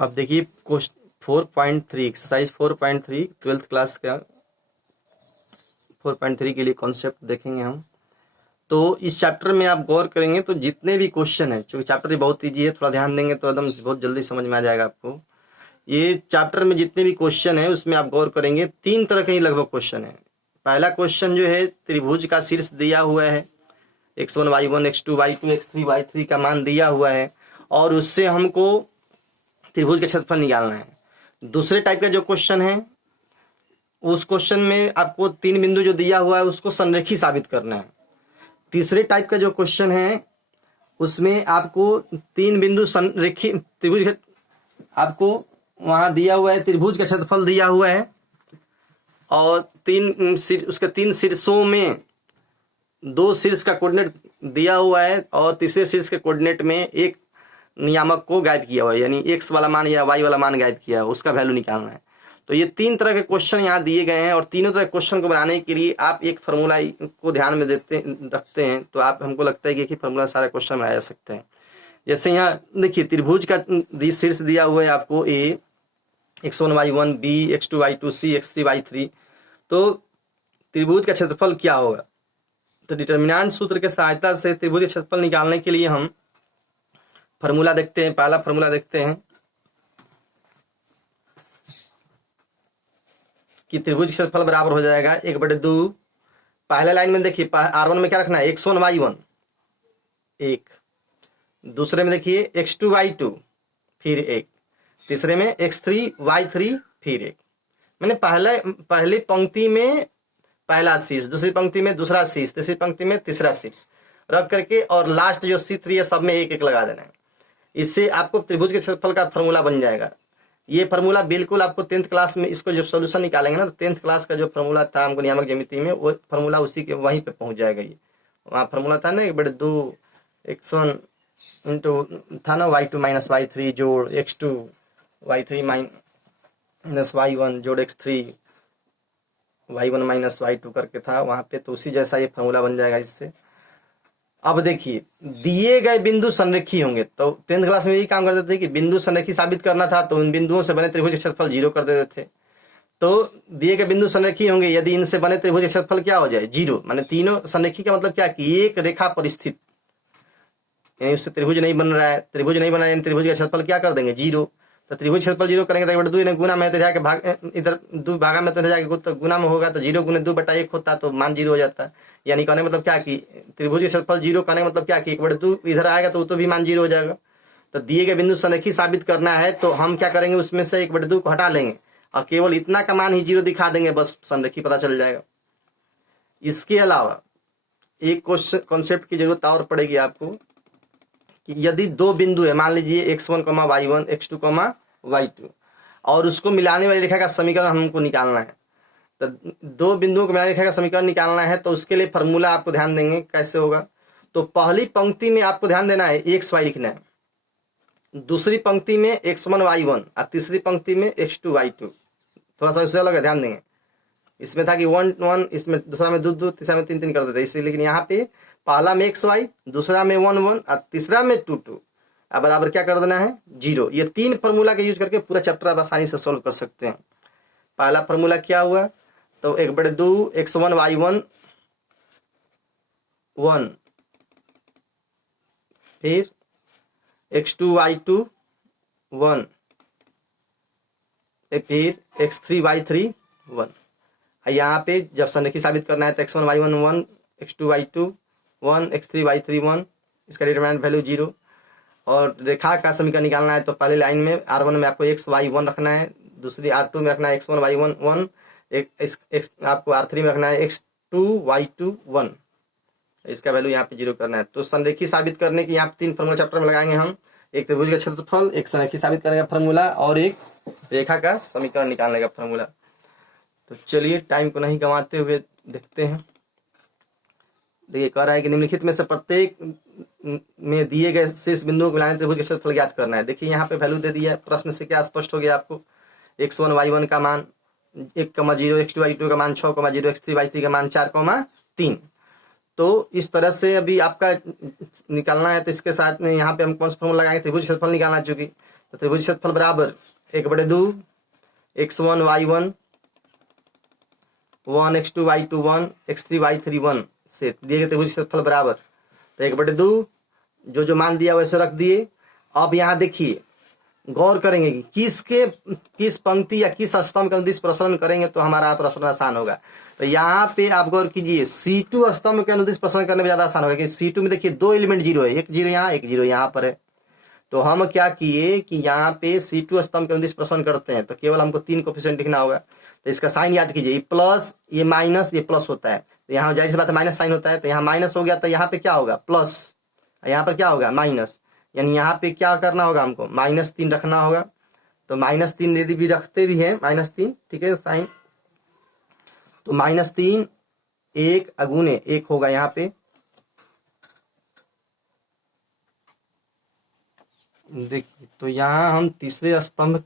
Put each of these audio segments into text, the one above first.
अब देखिए question 4.3 exercise 4.3 twelfth class का 4.3 के लिए कॉन्सेप्ट देखेंगे हम। तो इस चैप्टर में आप गौर करेंगे तो जितने भी क्वेश्चन है, चूंकि चैप्टर बहुत ईजी है, थोड़ा ध्यान देंगे तो एकदम बहुत जल्दी समझ में आ जाएगा आपको। ये चैप्टर में जितने भी क्वेश्चन है उसमें आप गौर करेंगे तीन तरह के ही लगभग क्वेश्चन है। पहला क्वेश्चन जो है त्रिभुज का शीर्ष दिया हुआ है, x1 y1 x2 y2 x3 y3 का मान दिया हुआ है और उससे हमको त्रिभुज का क्षेत्रफल निकालना है। दूसरे टाइप का जो क्वेश्चन है उस क्वेश्चन में आपको तीन बिंदु जो दिया हुआ है उसको संरेखी साबित करना है। तीसरे टाइप का जो क्वेश्चन है उसमें आपको तीन बिंदु संरेखी त्रिभुज, आपको वहां दिया हुआ है त्रिभुज का क्षेत्रफल दिया हुआ है और उसके तीन शीर्षों में दो शीर्ष का कोऑर्डिनेट दिया हुआ है और तीसरे शीर्ष के कोऑर्डिनेट में एक नियामक को गायब किया हुआ है, यानी एक्स वाला मान या वाई वाला मान गायब किया है, उसका वैल्यू निकालना है। तो ये तीन तरह के क्वेश्चन यहाँ दिए गए हैं और तीनों तरह के क्वेश्चन को बनाने के लिए आप एक फार्मूला को ध्यान में रखते हैं तो आप हमको लगता है कि एक ही फार्मूला सारे क्वेश्चन बनाए जा सकते हैं। जैसे यहाँ देखिए त्रिभुज का शीर्ष दिया हुआ है आपको ए x1 y1 b x2 y2 c x3 y3। तो त्रिभुज का क्षेत्रफल क्या होगा? तो डिटर्मिनेंट सूत्र के सहायता से त्रिभुज का क्षेत्रफल निकालने के लिए हम फार्मूला देखते हैं। पहला फार्मूला देखते हैं कि त्रिभुज क्षेत्रफल बराबर हो जाएगा 1/2। पहले लाइन में देखिए R1 में क्या रखना है, x1 y1 एक, दूसरे में देखिए x2 y2 फिर एक, तीसरे में x3 y3 फिर एक। मैंने पहली पंक्ति में पहला शीर्ष, दूसरी पंक्ति में दूसरा शीर्ष, तीसरी पंक्ति में तीसरा शीर्ष रख करके और लास्ट जो C3 है सब में एक एक लगा देना है। इससे आपको त्रिभुज के क्षेत्रफल का फार्मूला बन जाएगा। ये फार्मूला बिल्कुल आपको 10th क्लास में इसको जब सॉल्यूशन निकालेंगे ना तो 10th क्लास का जो फार्मूला था हमको नियामक ज्यामिति में वो फार्मूला उसी के वहीं पे पहुंच जाएगा। ये वहाँ फार्मूला था ना 1/2 x1 इंटू था ना y2 माइनस y3 जोड़ x2 y3 माइनस y1 जोड़ x3 y1 माइनस y2 करके था वहां पे, तो उसी जैसा ये फार्मूला बन जाएगा इससे। अब देखिए दिए गए बिंदु संरेखी होंगे तो 10th क्लास में यही काम करते थे कि बिंदु संरेखी साबित करना था तो उन बिंदुओं से बने त्रिभुज क्षेत्रफल 0 कर देते थे। तो दिए गए बिंदु संरेखी होंगे, यदि इनसे बने त्रिभुज क्षेत्रफल क्या हो जाए 0, माने तीनों संरेखी का मतलब क्या कि एक रेखा पर स्थित, यानी उससे त्रिभुज नहीं बन रहा है, त्रिभुज नहीं बना यानी त्रिभुज का क्षेत्रफल क्या कर देंगे 0। तो त्रिभुज क्षेत्रफल 0 करेंगे तो 2 गुना में तो जाके भाग इधर 2 भागा में तो जाके तो गुना में होगा तो 0 गुने 2/1 होता तो मान 0 हो जाता। यानी कहने मतलब क्या कि त्रिभुज क्षेत्रफल 0 कहने मतलब क्या कि 1/2 इधर आएगा तो भी मान 0 हो जाएगा। तो दिए गए बिंदु संरेखी साबित करना है तो हम क्या करेंगे उसमें से 1/2 को हटा लेंगे और केवल इतना का मान ही 0 दिखा देंगे, बस संरेखी पता चल जाएगा। इसके अलावा एक कॉन्सेप्ट की जरूरत और पड़ेगी आपको कि यदि दो बिंदु है, मान लीजिए x1, y1 x2, y2 और उसको मिलाने वाली रेखा का समीकरण हमको निकालना है। तो दो बिंदुओं को मिलाने रेखा का समीकरण निकालना है तो उसके लिए फार्मूला आपको ध्यान देंगे कैसे होगा। तो पहली पंक्ति में आपको ध्यान देना है xy लिखना है, दूसरी पंक्ति में x1 y1 और तीसरी पंक्ति में x2 y2। थोड़ा सा उससे अलग है, ध्यान देंगे। इसमें था कि 1 1, इसमें दूसरा में 2 2, तीसरा में 3 3 कर देते इसलिए, लेकिन यहाँ पे पहला में xy, दूसरा में 1 1 और तीसरा में 2 2 अब बराबर क्या कर देना है 0। ये तीन फार्मूला के यूज करके पूरा चैप्टर आप आसानी से सोल्व कर सकते हैं। पहला फार्मूला क्या हुआ तो 1/2 x1 y1 1 फिर x2 y2 1 फिर x3 y3 1। यहाँ पे जब संरेखी साबित करना है तो x1 y1 1 x2 y2 1 x3 y3 1, इसका डिटरमिनेंट वैल्यू 0। और रेखा का समीकरण निकालना है तो पहले लाइन में R1 में आपको x y1 रखना है, दूसरी R2 में रखना है x1 y1 1, आपको R3 में रखना है x2 y2 1, इसका वैल्यू यहाँ पे 0 करना है। तो संरेखी साबित करने की यहाँ 3 फार्मूला चैप्टर में लगाएंगे हम, एक त्रिभुज का क्षेत्रफल, एक संरेखी साबित करने का फार्मूला और एक रेखा का समीकरण निकालने का फार्मूला। तो चलिए टाइम को नहीं गंवाते हुए देखते हैं। देखिए कह रहा है कि निम्नलिखित में से प्रत्येक में दिए गए शेष बिंदुओं को मिलाने त्रिभुज का क्षेत्रफल ज्ञात करना है। देखिए यहाँ पे वैल्यू दे दिया है, प्रश्न से क्या स्पष्ट हो गया आपको, x1 y1 का मान 1,0, x2 y2 का मान 6,0, x3 y3 का मान 4,3। तो इस तरह से अभी आपका निकालना है। तो इसके साथ में यहाँ पे हम कौन सा फॉर्मूला लगाएंगे, त्रिभुज क्षेत्रफल निकालना, चूंकि तो त्रिभुज क्षेत्रफल बराबर 1/2 x1 y1 1 x2 y2 1 x3 y3 1 से दिए गए त्रिभुज क्षेत्रफल बराबर, तो 1/2 जो मान दिया वैसे रख दिए। अब यहाँ देखिए गौर करेंगे कि किस पंक्ति या किस स्तंभ का अनुदिश प्रसरण करेंगे तो हमारा प्रश्न आसान होगा। तो यहाँ पे आप गौर कीजिए C2 स्तंभ के अनुदिश प्रसरण करने में ज्यादा आसान होगा, क्योंकि C2 में देखिए 2 एलिमेंट 0 है, एक 0 यहाँ एक 0 यहाँ पर है। तो हम क्या किए कि यहाँ पे C2 स्तंभ के अनुदिश प्रसरण करते हैं तो केवल हमको 3 कोफिशिएंट लिखना होगा। तो इसका साइन याद कीजिए, ये प्लस ये माइनस ये प्लस होता है, तो यहाँ जाहिर सी बात है माइनस साइन होता है, तो यहाँ माइनस हो गया तो यहाँ पे क्या होगा प्लस, यहाँ पर क्या होगा माइनस, यानी यहाँ पे क्या करना होगा हमको -3 रखना होगा। तो -3 यदि भी रखते भी है -3, ठीक है साइन, तो -3 1 अगुने 1 होगा यहाँ पे। देखिए तो यहाँ हम दूसरे स्तंभ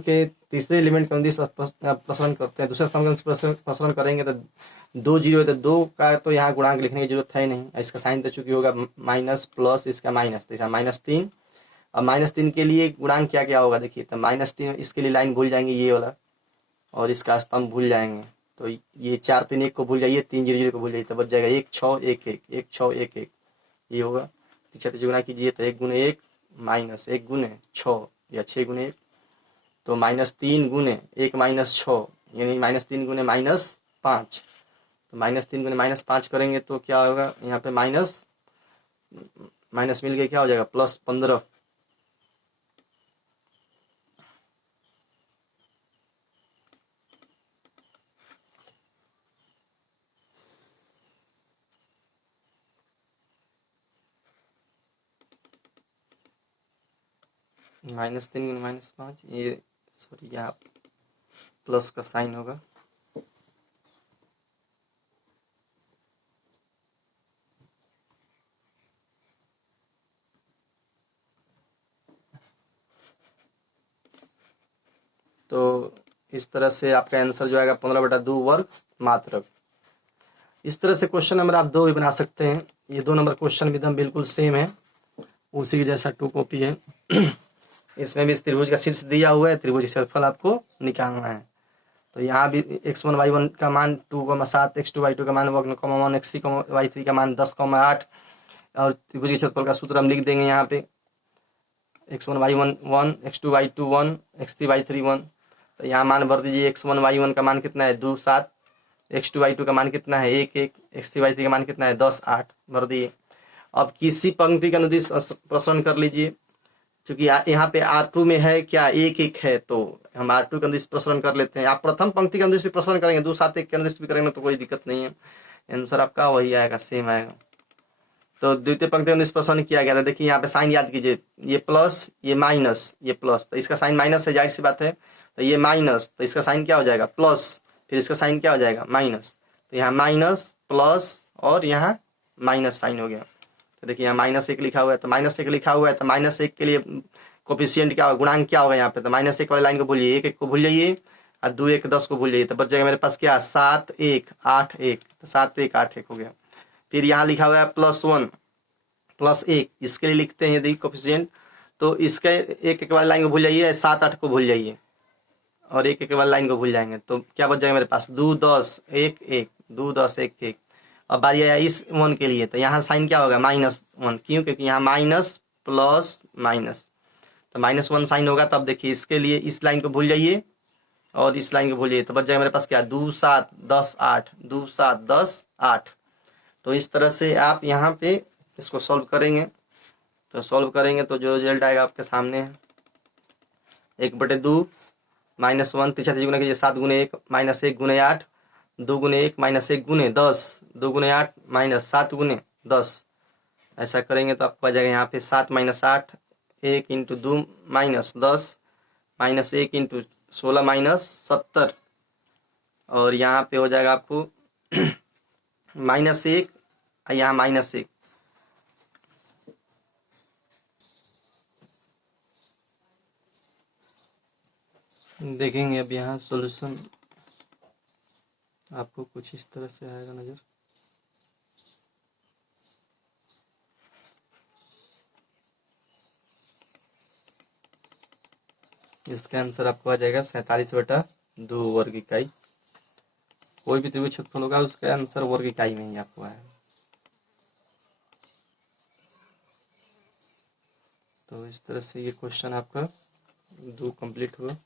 के तीसरे एलिमेंट का अनुदिश प्रसरण करते हैं। दूसरे स्तंभ का प्रसरण करेंगे तो 2 0 है, तो 2 का तो यहाँ गुणांक लिखने की जरूरत है नहीं, इसका साइन तो चूंकि होगा माइनस प्लस इसका माइनस, तो इसका -3। अब -3 के लिए गुणांक क्या क्या होगा देखिए, तो -3 इसके लिए लाइन भूल जाएंगे ये वाला, और इसका स्तंभ भूल जाएंगे, तो ये 4 3 1 को भूल जाइए, 3 0 0 को भूल जाइए, तो बच जाएगा 1 6 1 1 1 6 1 1 ये होगा। तो गुना कीजिए तो 1 गुने 1 माइनस 1 गुने 6 या 6 गुने 1, तो -3 गुने 1 -6 यानी -3 गुने -5, तो -3 गुने -5 करेंगे तो क्या होगा यहाँ पे माइनस मिल गया, क्या हो जाएगा +15। -3 गुने -5 ये सॉरी यहाँ प्लस का साइन होगा। तो इस तरह से आपका आंसर जो आएगा 15/2 वर्ग मात्रक। इस तरह से क्वेश्चन नंबर आप 2 भी बना सकते हैं। ये 2 नंबर क्वेश्चन भी एकदम बिल्कुल सेम है, उसी के जैसा 2 कॉपी है। इसमें भी इस त्रिभुज का शीर्ष दिया हुआ है, त्रिभुज क्षेत्रफल आपको निकालना है। तो यहाँ भी x1 y1 का मान 2,7, x2 y2 का मान 1, x3 y3 का मान 10,8 और त्रिभुज के क्षेत्रफल का सूत्र हम लिख देंगे यहाँ पे x1 y1 1, x2 y2 1, x3 y3 1। तो यहाँ मान भर दीजिए, x1 y1 का मान कितना है 2 7, x2 y2 का मान कितना है 1 1, x3 y3 का मान कितना है 10 8 भर दिए। अब किसी पंक्ति का अनुदिश प्रसरण कर लीजिए, क्योंकि यहाँ पे R2 में है क्या 1 1 है, तो हम R2 का अनुदिश प्रसरण कर लेते हैं। आप प्रथम पंक्ति का अनुदिश भी प्रसरण करेंगे, 2 7 1 का अनुदिश भी करेंगे तो कोई दिक्कत नहीं है, आंसर आपका वही आएगा, सेम आएगा। तो द्वितीय पंक्ति का अनुदिश प्रसरण किया गया था, देखिए यहाँ पे साइन याद कीजिए, ये प्लस ये माइनस ये प्लस, तो इसका साइन माइनस है, जाहिर सी बात है, तो ये माइनस तो इसका साइन क्या हो जाएगा प्लस, फिर इसका साइन क्या हो जाएगा माइनस, तो यहाँ माइनस प्लस और यहाँ माइनस साइन हो गया। तो देखिए यहाँ -1 लिखा हुआ है, तो -1 लिखा हुआ है, तो -1 के लिए कोफिशिएंट क्या होगा, गुणांक क्या होगा यहाँ पे, तो -1 वाली लाइन को भूलिए, 1 1 को भूल जाइए और 2 1 10 को भूल जाइए, तो बच जाएगा मेरे पास क्या 7 1 8 1, तो 7 1 8 1 हो गया। फिर यहाँ लिखा हुआ है +1 +1, इसके लिए लिखते हैं यदि कोफिशिएंट, तो इसके 1 1 वाली लाइन को भूल जाइए, 7 8 को भूल जाइए और 1 1 वाली लाइन को भूल जाएंगे, तो क्या बच जाएगा मेरे पास 2 10 1 1 2 10 1 1। अब बारी आया इस 1 के लिए, तो यहाँ साइन क्या होगा -1, क्यों, क्योंकि यहाँ माइनस प्लस माइनस, तो -1 साइन होगा। तब देखिए इसके लिए इस लाइन को भूल जाइए और इस लाइन को भूल जाइए, तो बच जाएगा मेरे पास क्या 2 7 10 8 2 7 10 8। तो इस तरह से आप यहाँ पे इसको सॉल्व करेंगे, तो सॉल्व करेंगे तो जो रिजल्ट आएगा आपके सामने है 1/2 -1 तीसरा गुना कीजिए, 7 गुने 1 -1 गुने 8, 2 गुने 1 -1 गुने 10, 2 गुने 8 -7 गुने 10। ऐसा करेंगे तो आपको आ जाएगा यहाँ पे 7 - 8 1 × 2 -10 -1 × 16 -70, और यहाँ पे हो जाएगा आपको -1 यहाँ -1। देखेंगे अब यहाँ सॉल्यूशन आपको कुछ इस तरह से आएगा नजर। इसका आंसर आपको आ जाएगा 47/2 वर्ग इकाई। कोई भी त्रिभुज क्षेत्रफल होगा उसका आंसर वर्ग इकाई में ही आपको है। तो इस तरह से ये क्वेश्चन आपका 2 कंप्लीट हुआ।